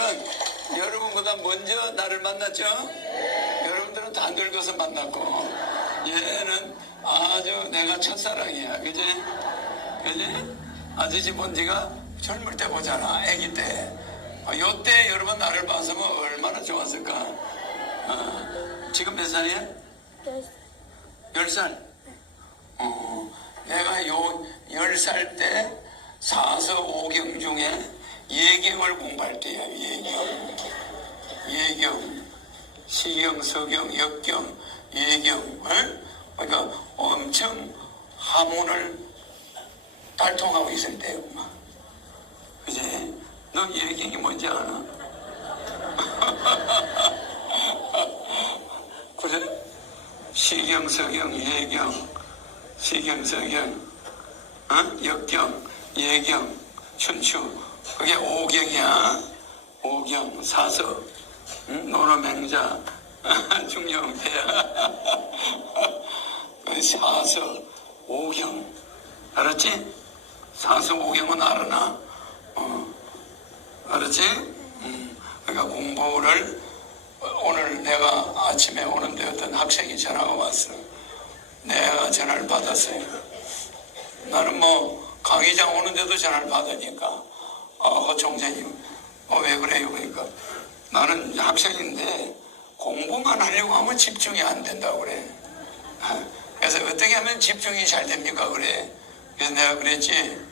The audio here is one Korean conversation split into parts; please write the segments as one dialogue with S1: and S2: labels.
S1: 여러분들은 여러분보다 먼저 나를 만났죠? 여러분들은 다 늙어서 만났고 얘는 아주 내가 첫사랑이야 그지? 그지? 아저씨 본 지가 젊을 때 보잖아 아기 때 아, 요때 여러분 나를 봤으면 얼마나 좋았을까 어, 지금 몇 살이야? 열 살? 어, 내가 요 열 살 때 사서 오경 중에 예경을 공부할 때야 예경 예경 시경 서경 역경 예경 어? 그러니까 엄청 하문을 달통하고 있을 때구만 그지? 너 예경이 뭔지 아나? 그래? 시경 서경 예경 시경 서경 어? 역경, 예경, 춘추, 그게 오경이야. 오경, 사서, 응? 노노맹자, 중령태야. 그 사서, 오경. 알았지? 사서, 오경은 알아나? 어. 알았지? 음. 그러니까 공부를 오늘 내가 아침에 오는데 어떤 학생이 전화가 왔어. 내가 전화를 받았어요. 나는 뭐 강의장 오는데도 전화를 받으니까 어, 허 총재님. 어, 왜 그래요? 그러니까 나는 학생인데 공부만 하려고 하면 집중이 안 된다고 그래. 그래서 어떻게 하면 집중이 잘 됩니까? 그래. 그래서 내가 그랬지.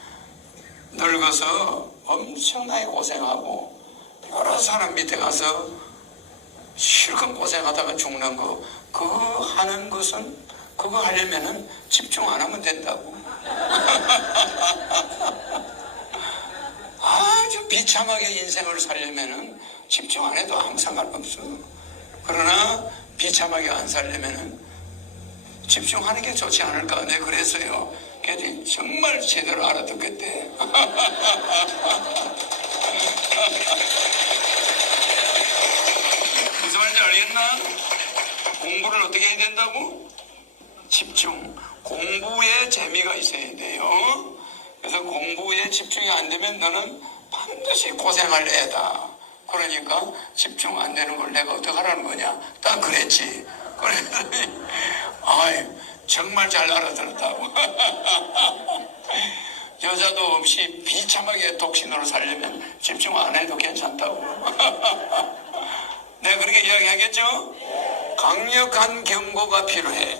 S1: 늙어서 엄청나게 고생하고 여러 사람 밑에 가서 실컷 고생하다가 죽는 거 그거 하는 것은 그거 하려면은 집중 안 하면 된다고 아주 비참하게 인생을 살려면은 집중 안 해도 아무 상관없어. 그러나 비참하게 안 살려면은 집중하는 게 좋지 않을까. 내 그랬어요. 걔들이 정말 제대로 알아듣겠대. 무슨 말인지 알겠나? 공부를 어떻게 해야 된다고? 집중. 공부에 재미가 있어야 돼요. 그래서 공부에 집중이 안 되면 너는 반드시 고생할 애다. 그러니까 집중 안 되는 걸 내가 어떻게 하라는 거냐. 딱 그랬지. 그랬더니, 아이, 정말 잘 알아들었다고. 여자도 없이 비참하게 독신으로 살려면 집중 안 해도 괜찮다고. 내가 그렇게 이야기하겠죠? 강력한 경고가 필요해.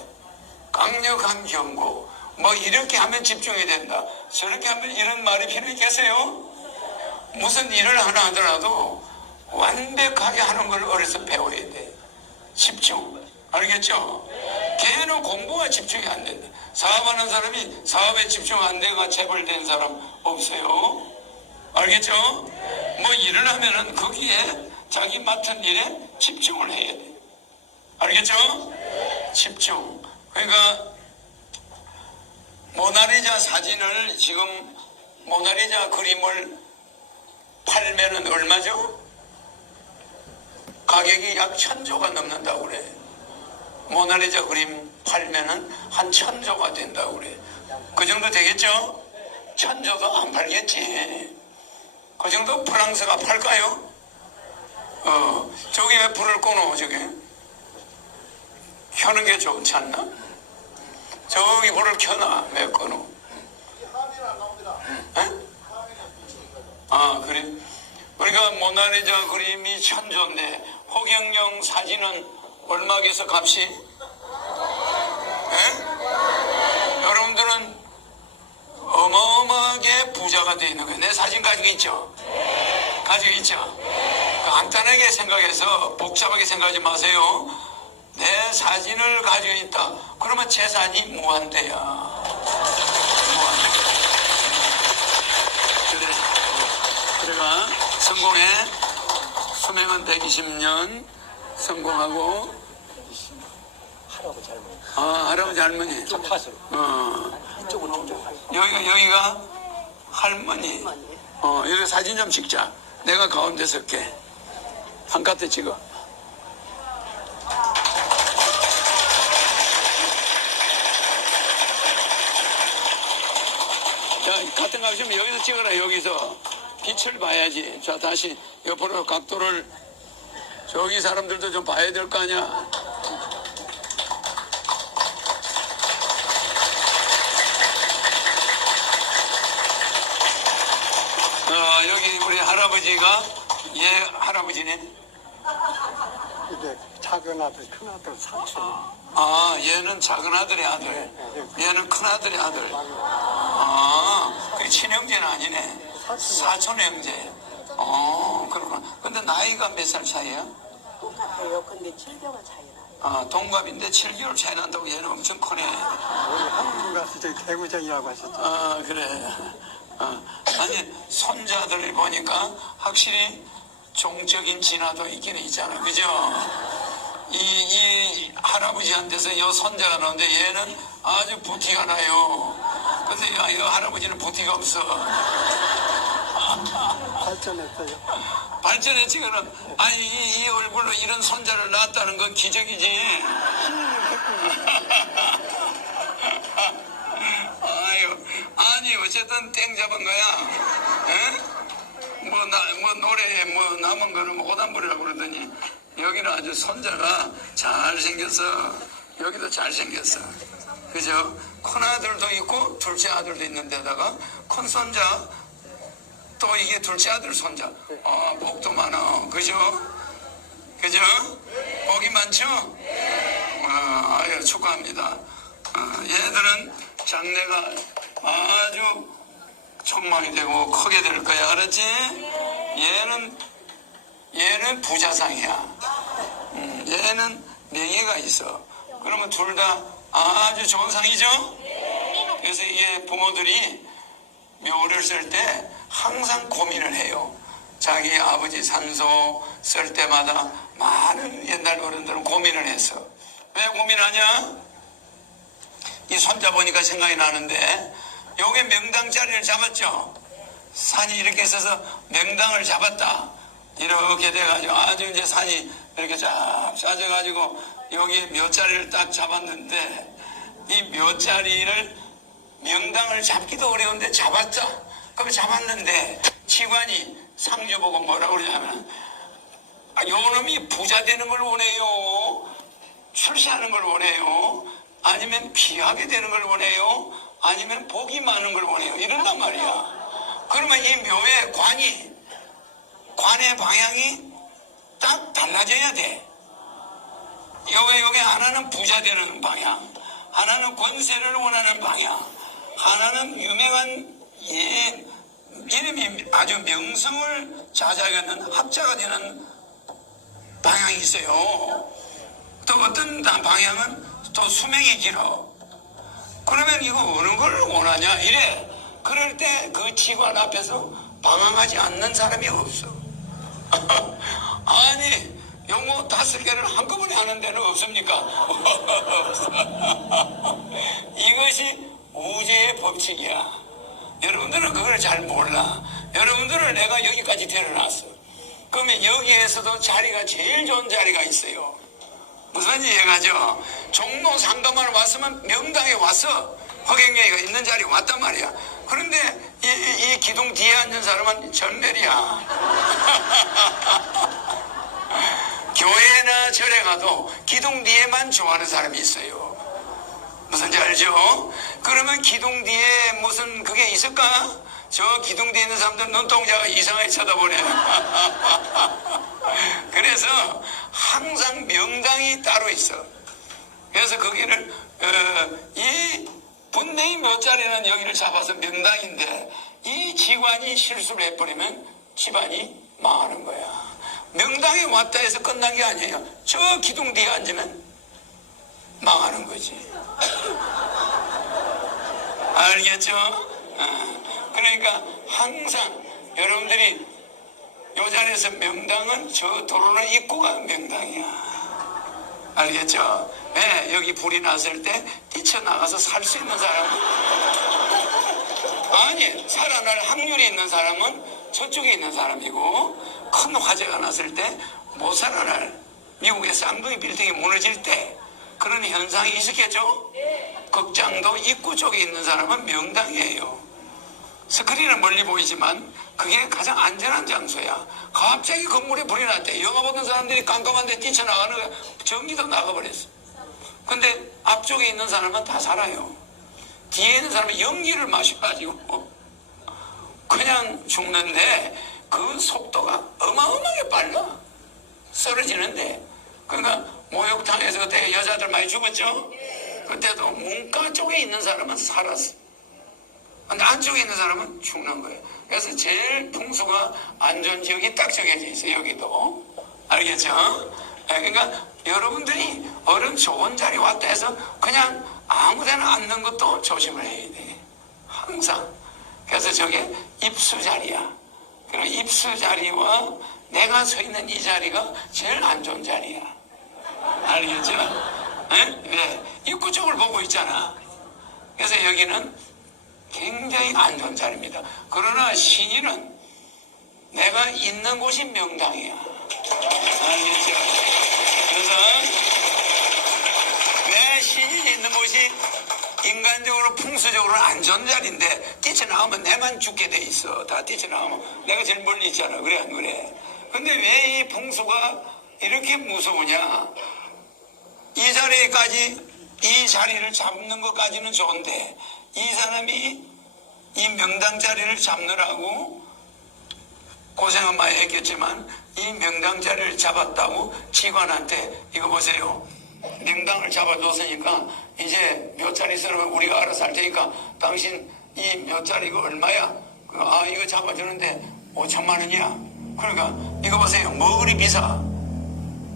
S1: 강력한 경고. 뭐 이렇게 하면 집중이 된다. 저렇게 하면 이런 말이 필요 있겠어요? 무슨 일을 하나 하더라도 완벽하게 하는 걸 어려서 배워야 돼. 집중. 알겠죠? 걔는 공부가 집중이 안 된다. 사업하는 사람이 사업에 집중 안 되가 재벌된 사람 없어요. 알겠죠? 뭐 일을 하면은 거기에 자기 맡은 일에 집중을 해야 돼. 알겠죠? 집중. 그러니까 모나리자 사진을 지금 모나리자 그림을 팔면은 얼마죠? 가격이 약 천조가 넘는다고 그래. 모나리자 그림 팔면은 한 천조가 된다고 그래. 그 정도 되겠죠? 천조도 안 팔겠지. 그 정도 프랑스가 팔까요? 어, 저기 왜 불을 꺼놓어, 저기? 켜는 게 좋지 않나? 저기 불을 켜놔, 왜 꺼놓어? 에? 아, 그래? 우리가 모나리자 그림이 천조인데, 호경영 사진은 얼마겠어, 값이? 에? 여러분들은 어마어마하게 부자가 되어 있는 거예요. 내 사진 가지고 있죠? 가지고 있죠? 간단하게 생각해서 복잡하게 생각하지 마세요. 내 사진을 가지고 있다. 그러면 재산이 무한대야. 무한대. 그래. 그래가 성공해. 수명은 120년 성공하고
S2: 할아버지 할머니
S1: 아 할아버지 할머니 어
S2: 이쪽은
S1: 여기가 여기가 할머니 어 여기 사진 좀 찍자 내가 가운데 설게 한 카트 찍어 여기서 찍어라 여기서 빛을 봐야지. 자, 다시 옆으로 각도를 저기 사람들도 좀 봐야 될 거 아니야. 어, 여기 우리 할아버지가 얘 할아버지네.
S3: 이게 작은 아들, 큰 아들 사촌.
S1: 아, 얘는 작은 아들의 아들. 얘는 큰 아들의 아들. 아, 그 친형제는 아니네. 사촌 형제. 어, 그렇구나. 근데 나이가 몇 살 차이야?
S4: 똑같아요. 근데 7개월 차이 나요.
S1: 아, 동갑인데 7개월 차이 난다고 얘는 엄청 크네.
S3: 우리 한국 가서 저기 대구정이라고 하셨죠.
S1: 아, 그래. 아, 아니, 손자들 보니까 확실히 종적인 진화도 있긴 있잖아. 그죠? 이, 이 할아버지한테서 이 손자가 나오는데 얘는 아주 부티가 나요. 근데 이, 이 할아버지는 부티가 없어.
S3: 발전했어요.
S1: 발전했지, 그럼. 아니, 이, 이 얼굴로 이런 손자를 낳았다는 건 기적이지. 아유, 아니, 어쨌든 땡 잡은 거야. 에? 뭐, 나, 뭐, 노래에 뭐, 남은 거는 뭐 오단불이라고 그러더니, 여기는 아주 손자가 잘생겼어. 여기도 잘생겼어. 그죠? 큰 아들도 있고, 둘째 아들도 있는데다가, 큰 손자, 또 이게 둘째 아들 손자. 아, 복도 많아. 그죠? 그죠? 복이 많죠? 아, 아유, 축하합니다. 아, 얘들은 장래가 아주 촉망이 되고 크게 될 거야. 알았지? 얘는, 얘는 부자상이야. 음, 얘는 명예가 있어. 그러면 둘 다 아주 좋은 상이죠? 그래서 이게 부모들이 묘를 때 항상 고민을 해요. 자기 아버지 산소 쓸 때마다 많은 옛날 어른들은 고민을 했어. 왜 고민하냐? 이 손자 보니까 생각이 나는데 요게 명당 자리를 잡았죠. 산이 이렇게 있어서 명당을 잡았다. 이렇게 돼가지고 아주 이제 산이 이렇게 쫙 짜져가지고 여기 몇 자리를 딱 잡았는데 이 몇 자리를 명당을 잡기도 어려운데 잡았죠. 그럼 잡았는데 치관이 상주 보고 뭐라고 그러냐면 아, 요 놈이 부자 되는 걸 원해요. 출세하는 걸 원해요. 아니면 피하게 되는 걸 원해요. 아니면 복이 많은 걸 원해요. 이런단 말이야. 그러면 이 묘의 관이 관의 방향이 딱 달라져야 돼. 요게 요게 하나는 부자 되는 방향, 하나는 권세를 원하는 방향, 하나는 유명한 예, 이름이 아주 명성을 자작하는 학자가 되는 방향이 있어요. 또 어떤 다- 방향은 또 수명이 길어. 그러면 이거 어느 걸 원하냐? 이래. 그럴 때그 치관 앞에서 방황하지 않는 사람이 없어. 아니, 영어 다섯 개를 한꺼번에 하는 데는 없습니까? 이것이 우주의 법칙이야. 여러분들은 그걸 잘 몰라. 여러분들은 내가 여기까지 데려놨어. 그러면 여기에서도 자리가 제일 좋은 자리가 있어요. 무슨 이해가죠? 종로 상가만 왔으면 명당에 와서 허경영이가 있는 자리에 왔단 말이야. 그런데 이, 이- 이 기둥 뒤에 앉은 사람은 전멸이야. 교회나 절에 가도 기둥 뒤에만 좋아하는 사람이 있어요. 무슨지 알죠? 그러면 기둥 뒤에 무슨 그게 있을까? 저 기둥 뒤에 있는 사람들 눈동자가 이상하게 쳐다보네. 그래서 항상 명당이 따로 있어. 그래서 거기를 어, 이 분명히 몇 자리는 여기를 잡아서 명당인데 이 기관이 실수를 해버리면 집안이 망하는 거야. 명당에 왔다 해서 끝난 게 아니에요. 저 기둥 뒤에 앉으면 망하는 거지. 알겠죠? 어, 그러니까 항상 여러분들이 요 자리에서 명당은 저 도로는 입구가 명당이야. 알겠죠? 예, 여기 불이 났을 때 뛰쳐나가서 살 수 있는 사람은 아니 살아날 확률이 있는 사람은 저쪽에 있는 사람이고 큰 화재가 났을 때 못 살아날 미국의 쌍둥이 빌딩이 무너질 때 그런 현상이 있었겠죠? 극장도 입구 쪽에 있는 사람은 명당이에요. 스크린은 멀리 보이지만 그게 가장 안전한 장소야. 갑자기 건물에 불이 났대. 영화 보던 사람들이 깜깜한데 뛰쳐나가는 거야. 전기도 나가버렸어. 근데 앞쪽에 있는 사람은 다 살아요. 뒤에 있는 사람은 연기를 마셔가지고 그냥 죽는데 그 속도가 어마어마하게 빨라. 쓰러지는데. 그러니까 목욕탕에서 그때 여자들 많이 죽었죠? 그때도 문가 쪽에 있는 사람은 살았어. 근데 안쪽에 있는 사람은 죽는 거예요. 그래서 제일 풍수가 안전 지역이 딱 정해져 있어요. 여기도. 알겠죠? 예, 그러니까 여러분들이 얼음 좋은 자리 왔다 해서 그냥 아무 데나 앉는 것도 조심을 해야 돼. 항상. 그래서 저게 입수 자리야. 그럼 입수 자리와 내가 서 있는 이 자리가 제일 안 좋은 자리야. 알겠죠? 예? 왜? 입구 쪽을 보고 있잖아. 그래서 여기는 굉장히 안 좋은 자리입니다. 그러나 신인은 내가 있는 곳이 명당이야. 알겠죠? 그래서 내 신인이 있는 곳이 인간적으로 풍수적으로는 안 좋은 자리인데 뛰쳐나오면 내만 죽게 돼 있어. 다 뛰쳐나오면 내가 제일 멀리 있잖아. 그래 안 그래? 근데 왜 이 풍수가 이렇게 무서우냐? 이 자리까지 이 자리를 잡는 것까지는 좋은데 이 사람이 이 명당 자리를 잡느라고 고생은 많이 했겠지만 이 명당 자리를 잡았다고 직원한테 이거 보세요 명당을 잡아줬으니까 이제 몇 자리 쓰면 우리가 알아서 할 테니까 당신 이 몇 자리 이거 얼마야? 그, 아 이거 잡아주는데 5천만 원이야 그러니까 이거 보세요 뭐 그리 비싸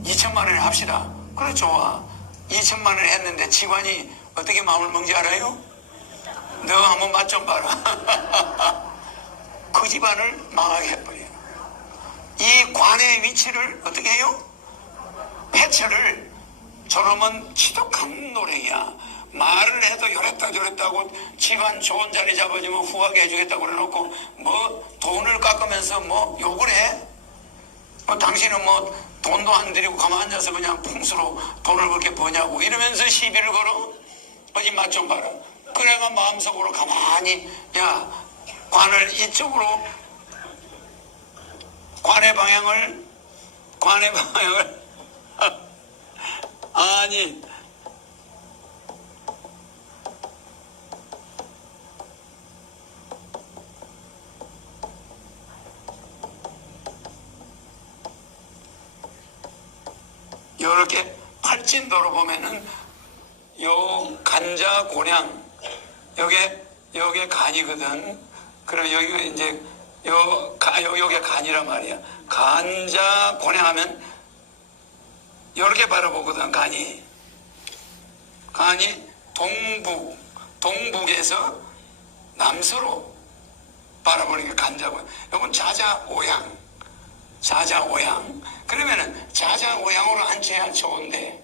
S1: 2천만 원을 합시다. 그래 좋아. 2천만 원을 했는데 직원이 어떻게 마음을 먹지 알아요? 너 한번 맛 좀 봐라. 그 집안을 망하게 해버려요. 이 관의 위치를 어떻게 해요? 폐처를 저놈은 지독한 노랭이야. 말을 해도 요랬다 저랬다고 집안 좋은 자리 잡아주면 후하게 해주겠다고 그래놓고 뭐 돈을 깎으면서 뭐 욕을 해? 뭐 당신은 뭐 돈도 안 들이고 가만 앉아서 그냥 풍수로 돈을 그렇게 버냐고 이러면서 시비를 걸어? 어디 맛 좀 봐라. 그래가 마음속으로 가만히 야 관을 이쪽으로 관의 방향을 관의 방향을 아니 요렇게 팔진도로 보면은 요 간자 고량 요게 요게 간이거든. 그럼 여기가 이제 요 가, 요 요게 간이란 말이야. 간자 고량하면 요렇게 바라보거든 간이. 간이 동북 동북에서 남서로 바라보니까 간자고. 요건 자자 오양. 자자오양. 그러면은 자자오양으로 앉혀야 좋은데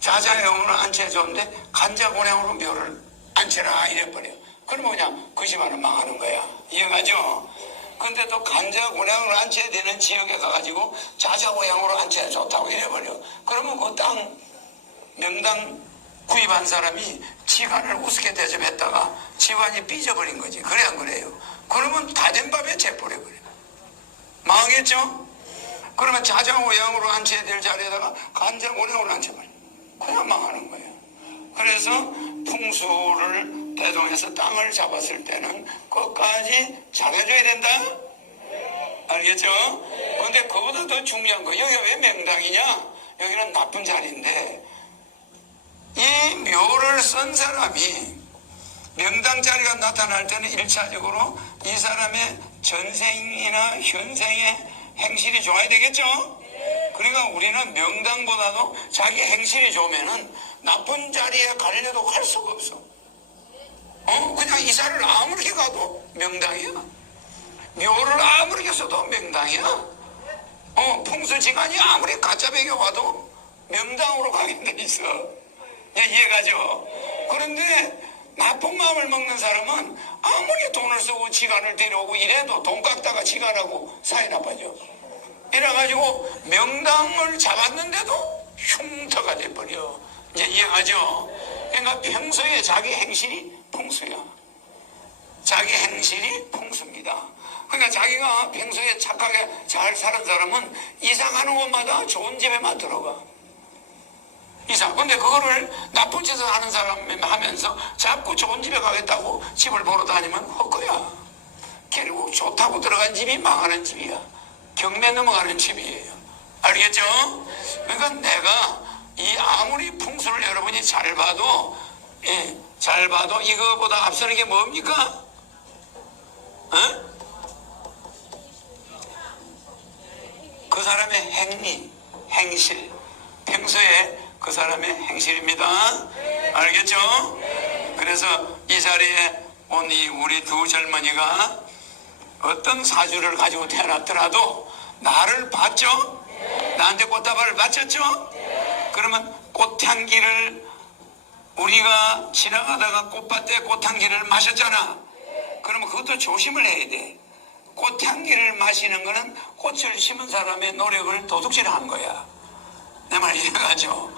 S1: 자자오양으로 앉혀야 좋은데 간자오양으로 묘를 앉혀라 이래버려. 그러면 그냥 그 집안은 망하는 거야. 이해가죠? 근데 또 간자오양으로 앉혀야 되는 지역에 가가지고 자자오양으로 앉혀야 좋다고 이래버려. 그러면 그 땅 명당 구입한 사람이 지간을 우습게 대접했다가 집안이 삐져버린 거지. 그래 안 그래요? 그러면 다 된 밥에 재버려버려. 망하겠죠? 그러면 자장오양으로 앉혀야 될 자리에다가 간장 오량으로 앉혀버려. 그냥 망하는 거예요. 그래서 풍수를 대동해서 땅을 잡았을 때는 끝까지 잘해줘야 된다? 알겠죠? 근데 그보다 더 중요한 거, 여기가 왜 명당이냐? 여기는 나쁜 자리인데, 이 묘를 쓴 사람이 명당 자리가 나타날 때는 일차적으로 이 사람의 전생이나 현생의 행실이 좋아야 되겠죠? 그러니까 우리는 명당보다도 자기 행실이 좋으면은 나쁜 자리에 가려도 갈 수가 없어. 어? 그냥 이사를 아무렇게 가도 명당이야. 묘를 아무렇게 써도 명당이야. 어, 풍수지간이 아무리 가짜 배겨 와도 명당으로 가게 돼 있어. 예, 이해가죠? 그런데 나쁜 마음을 먹는 사람은 아무리 돈을 쓰고 지간을 데려오고 이래도 돈 깎다가 지간하고 사이 나빠져. 이래가지고 명당을 잡았는데도 흉터가 돼버려. 이제 이해가죠? 그러니까 평소에 자기 행실이 풍수야. 자기 행실이 풍수입니다. 그러니까 자기가 평소에 착하게 잘 사는 사람은 이상하는 곳마다 좋은 집에만 들어가. 이상. 근데 그거를 나쁜 짓을 하는 사람이 하면서 자꾸 좋은 집에 가겠다고 집을 보러 다니면 헛거야. 결국 좋다고 들어간 집이 망하는 집이야. 경매 넘어가는 집이에요. 알겠죠? 그러니까 내가 이 아무리 풍수를 여러분이 잘 봐도, 예, 잘 봐도 이거보다 앞서는 게 뭡니까? 어? 그 사람의 행위, 행실, 평소에 그 사람의 행실입니다. 알겠죠? 그래서 이 자리에 온 이 우리 두 젊은이가 어떤 사주를 가지고 태어났더라도 나를 봤죠? 나한테 꽃다발을 바쳤죠? 그러면 꽃향기를 우리가 지나가다가 꽃밭에 꽃향기를 마셨잖아. 그러면 그것도 조심을 해야 돼. 꽃향기를 마시는 거는 꽃을 심은 사람의 노력을 도둑질하는 거야. 내 말 이해가죠?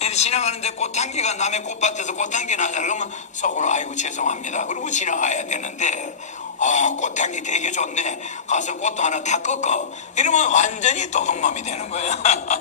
S1: 이렇게 지나가는데 꽃향기가 남의 꽃밭에서 꽃향기 나잖아. 그러면 속으로 아이고 죄송합니다. 그러고 지나가야 되는데 아 꽃향기 되게 좋네. 가서 꽃도 하나 다 꺾어. 이러면 완전히 도둑놈이 되는 거야.